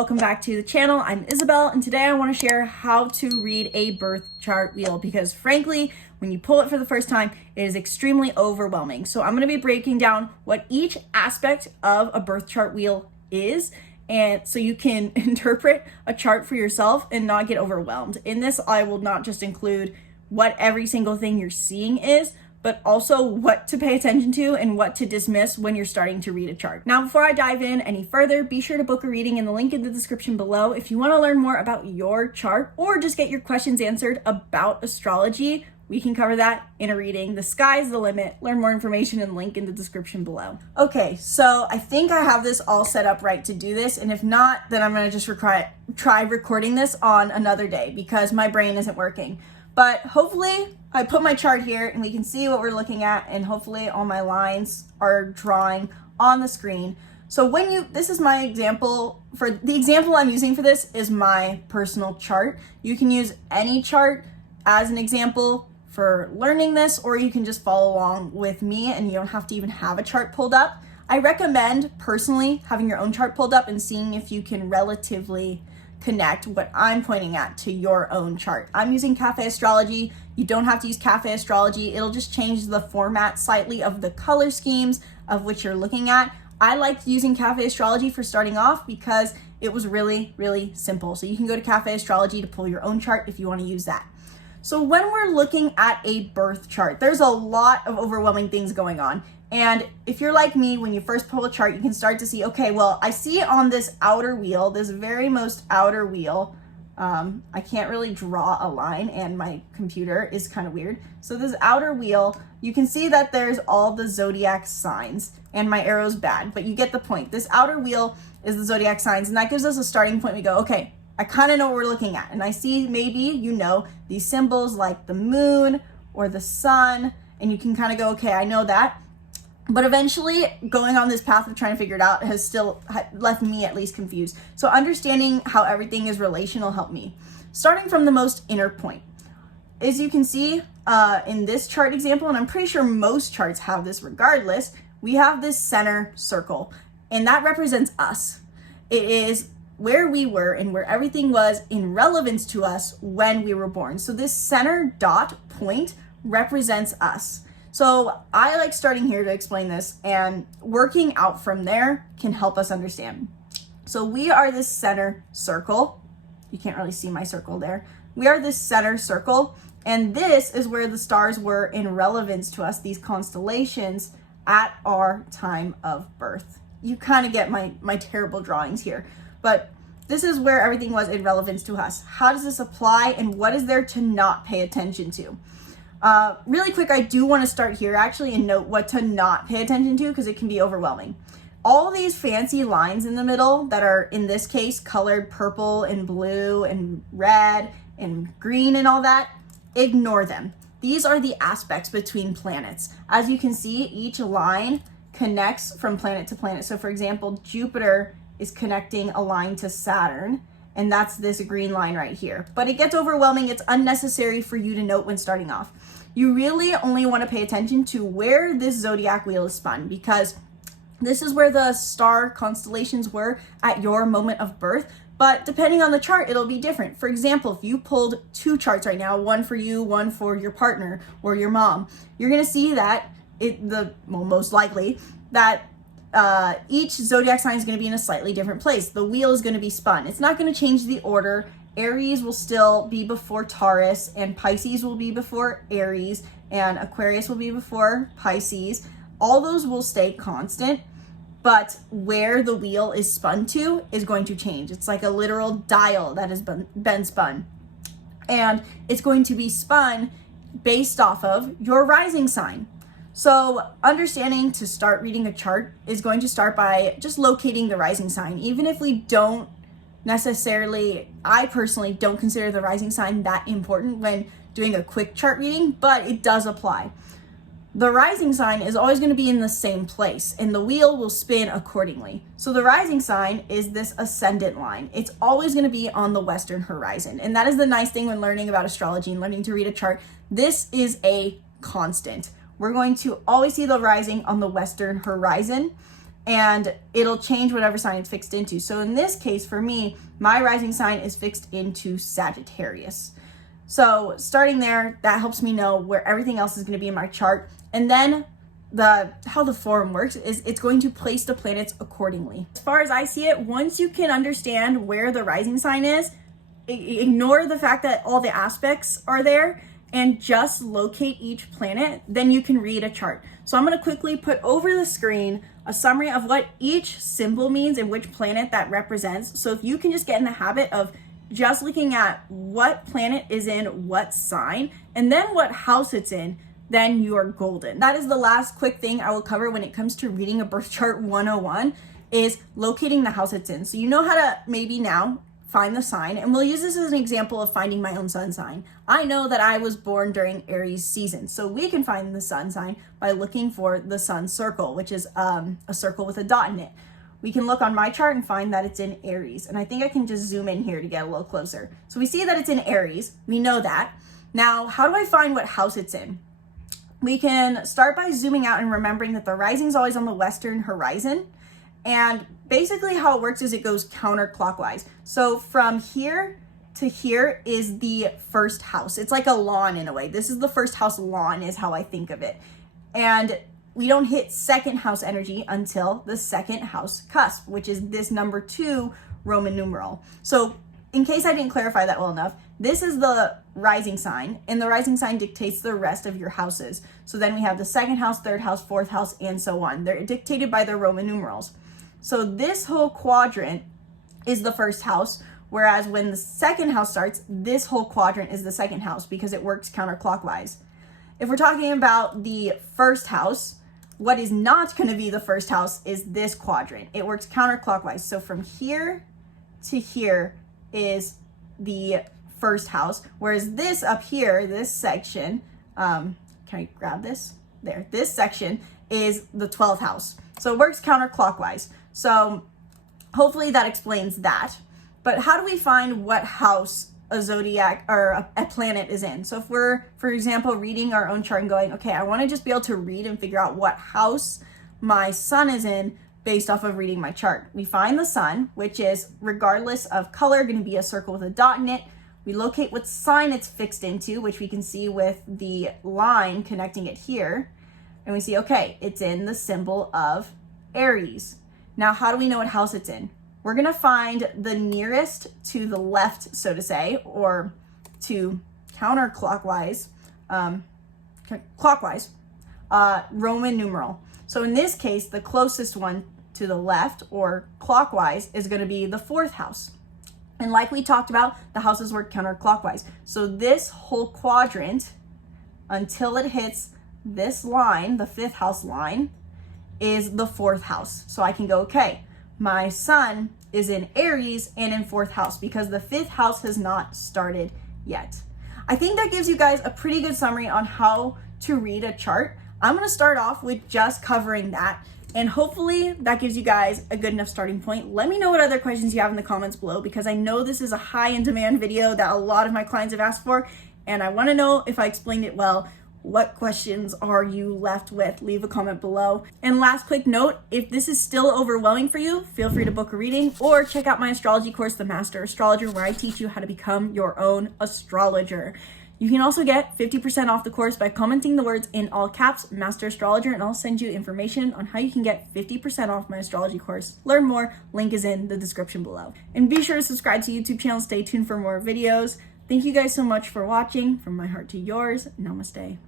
welcome back to the channel. I'm Isabelle, and today I want to share how to read a birth chart wheel because frankly, when you pull it for the first time, it is extremely overwhelming. So I'm going to be breaking down what each aspect of a birth chart wheel is, and so you can interpret a chart for yourself and not get overwhelmed. In this, I will not just include what every single thing you're seeing is, but also what to pay attention to and what to dismiss when you're starting to read a chart. Now, before I dive in any further, be sure to book a reading in the link in the description below. If you want to learn more about your chart or just get your questions answered about astrology, we can cover that in a reading. The sky's the limit. Learn more information in the link in the description below. Okay, so I think I have this all set up right to do this, and if not, then I'm gonna just try recording this on another day because my brain isn't working. But hopefully I put my chart here and we can see what we're looking at, and hopefully all my lines are drawing on the screen. So this is my example. For the example I'm using for this is my personal chart. You can use any chart as an example for learning this, or you can just follow along with me and you don't have to even have a chart pulled up. I recommend personally having your own chart pulled up and seeing if you can relatively connect what I'm pointing at to your own chart. I'm using Cafe Astrology. You don't have to use Cafe Astrology. It'll just change the format slightly of the color schemes of which you're looking at. I liked using Cafe Astrology for starting off because it was really, really simple. So you can go to Cafe Astrology to pull your own chart if you want to use that. So when we're looking at a birth chart, there's a lot of overwhelming things going on. And if you're like me, when you first pull a chart, you can start to see, okay, well, I see on this outer wheel, this very most outer wheel, I can't really draw a line and my computer is kind of weird. So this outer wheel, you can see that there's all the zodiac signs, and my arrow's bad, but you get the point. This outer wheel is the zodiac signs, and that gives us a starting point. We go, okay, I kind of know what we're looking at. And I see maybe, these symbols like the moon or the sun, and you can kind of go, okay, I know that. But eventually going on this path of trying to figure it out has still left me at least confused. So understanding how everything is relational helped me. Starting from the most inner point. As you can see in this chart example, and I'm pretty sure most charts have this regardless, we have this center circle, and that represents us. It is where we were and where everything was in relevance to us when we were born. So this center dot point represents us. So I like starting here to explain this, and working out from there can help us understand. So we are this center circle. You can't really see my circle there. We are this center circle, and this is where the stars were in relevance to us, these constellations at our time of birth. You kind of get my terrible drawings here, but this is where everything was in relevance to us. How does this apply, and what is there to not pay attention to? Really quick, I do want to start here actually and note what to not pay attention to because it can be overwhelming. All these fancy lines in the middle that are, in this case, colored purple and blue and red and green and all that, ignore them. These are the aspects between planets. As you can see, each line connects from planet to planet. So for example, Jupiter is connecting a line to Saturn, and that's this green line right here. But it gets overwhelming. It's unnecessary for you to note when starting off. You really only want to pay attention to where this zodiac wheel is spun, because this is where the star constellations were at your moment of birth. But depending on the chart, it'll be different. For example, if you pulled two charts right now, one for you, one for your partner or your mom, you're going to see that most likely that each zodiac sign is going to be in a slightly different place. The wheel is going to be spun. It's not going to change the order. Aries will still be before Taurus, and Pisces will be before Aries, and Aquarius will be before Pisces. All those will stay constant, but where the wheel is spun to is going to change. It's like a literal dial that has been spun. And it's going to be spun based off of your rising sign. So understanding to start reading a chart is going to start by just locating the rising sign. Even if we don't necessarily, I personally don't consider the rising sign that important when doing a quick chart reading, but it does apply. The rising sign is always going to be in the same place, and the wheel will spin accordingly. So the rising sign is this ascendant line. It's always going to be on the western horizon, and that is the nice thing when learning about astrology and learning to read a chart. This is a constant. We're going to always see the rising on the western horizon. and it'll change whatever sign it's fixed into. So in this case, for me, my rising sign is fixed into Sagittarius. So starting there, that helps me know where everything else is going to be in my chart. And then how the form works is it's going to place the planets accordingly. As far as I see it, once you can understand where the rising sign is, ignore the fact that all the aspects are there and just locate each planet, then you can read a chart. So I'm going to quickly put over the screen a summary of what each symbol means and which planet that represents. So if you can just get in the habit of just looking at what planet is in what sign and then what house it's in, then you are golden. That is the last quick thing I will cover when it comes to reading a birth chart 101 is locating the house it's in. So you know how to maybe now find the sign, and we'll use this as an example of finding my own sun sign. I know that I was born during Aries season, so we can find the sun sign by looking for the sun circle, which is a circle with a dot in it. We can look on my chart and find that it's in Aries, and I think I can just zoom in here to get a little closer. So we see that it's in Aries, we know that. Now, how do I find what house it's in? We can start by zooming out and remembering that the rising is always on the western horizon. And basically how it works is it goes counterclockwise. So from here to here is the first house. It's like a lawn in a way. This is the first house lawn is how I think of it. And we don't hit second house energy until the second house cusp, which is this number 2 Roman numeral. So in case I didn't clarify that well enough, this is the rising sign, and the rising sign dictates the rest of your houses. So then we have the second house, third house, fourth house, and so on. They're dictated by their Roman numerals. So this whole quadrant is the first house, whereas when the second house starts, this whole quadrant is the second house because it works counterclockwise. If we're talking about the first house, what is not going to be the first house is this quadrant. It works counterclockwise. So from here to here is the first house, whereas this up here, this section, can I grab this? There, this section is the 12th house. So it works counterclockwise. So hopefully that explains that. But how do we find what house a zodiac or a planet is in? So if we're, for example, reading our own chart and going, okay, I want to just be able to read and figure out what house my sun is in based off of reading my chart. We find the sun, which is, regardless of color, going to be a circle with a dot in it. We locate what sign it's fixed into, which we can see with the line connecting it here. And we see, okay, it's in the symbol of Aries. Now, how do we know what house it's in? We're going to find the nearest to the left, so to say, or to counterclockwise, Roman numeral. So in this case, the closest one to the left or clockwise is going to be the 4th house. And like we talked about, the houses work counterclockwise. So this whole quadrant, until it hits this line, the 5th house line, is the 4th house. So I can go, okay, my sun is in Aries and in 4th house because the 5th house has not started yet. I think that gives you guys a pretty good summary on how to read a chart. I'm going to start off with just covering that, and hopefully that gives you guys a good enough starting point. Let me know what other questions you have in the comments below, because I know this is a high in demand video that a lot of my clients have asked for, and I want to know if I explained it well. What questions are you left with? Leave a comment below. And last quick note, if this is still overwhelming for you, feel free to book a reading or check out my astrology course, the Master Astrologer, where I teach you how to become your own astrologer. You can also get 50% off the course by commenting the words in all caps, Master Astrologer, and I'll send you information on how you can get 50% off my astrology course. Learn more, link is in the description below. And be sure to subscribe to YouTube channel, stay tuned for more videos. Thank you guys so much for watching. From my heart to yours, namaste.